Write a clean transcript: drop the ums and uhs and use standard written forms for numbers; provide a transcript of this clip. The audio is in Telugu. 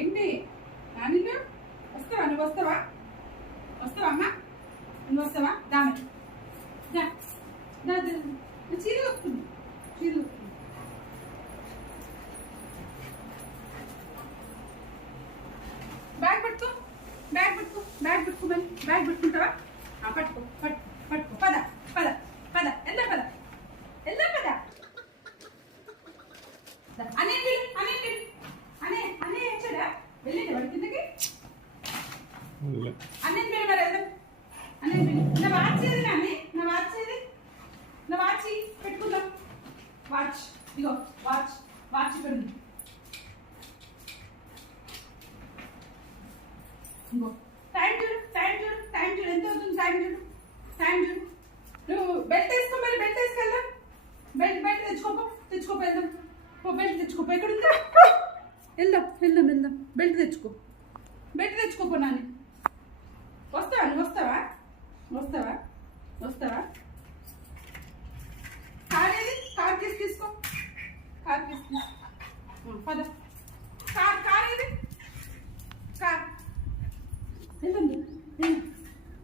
ఏంటి నానిలు వస్తావా? నువ్వు వస్తావా? వస్తావా అమ్మా? నువ్వు వస్తావా? దామె చీర వస్తుంది, చీర వస్తుంది. బ్యాగ్ పట్టుకో, బ్యాగ్ పట్టుకో, బ్యాగ్ పట్టుకో, మరి బ్యాగ్ పట్టుకుంటావా? పట్టుకో పట్టుకో పట్టుకో. పద పద పద, ఎలా పద, ఎలా పద. అనే అనే అనే అనే వచ్చాడా? వెళ్ళండి వాడి కిందకి. అన్నీ మీరు మరి వెళ్దాం. అన్నీ నా వాచ్ ఏది నాని? నా వాచ్ ఏది? నా వాచ్ పెట్టుకుందాం. వాచ్ ఇగో, వాచ్ వాచ్ పెడుతుంది. ఇంకో టైం చూడు, టైం చూడు, టైం చూడు, ఎంత అవుతుంది టైం చూడు, టైం చూడు. నువ్వు బెల్ట్ వేసుకో, మరి బెల్ట్ వేసుకెళ్దాం. బెల్ట్ బెల్ట్ తెచ్చుకోపో, తెచ్చుకోపో, వెళ్దాం. బెల్ట్ తెచ్చుకోపో. ఎక్కడ ఉందా? వెళ్దాం వెళ్దాం వెళ్దాం. బెల్ట్ తెచ్చుకో, బెల్ట్ తెచ్చుకోపో నాని. వస్తావా? నువ్వు వస్తావా? వస్తావా? వస్తావా?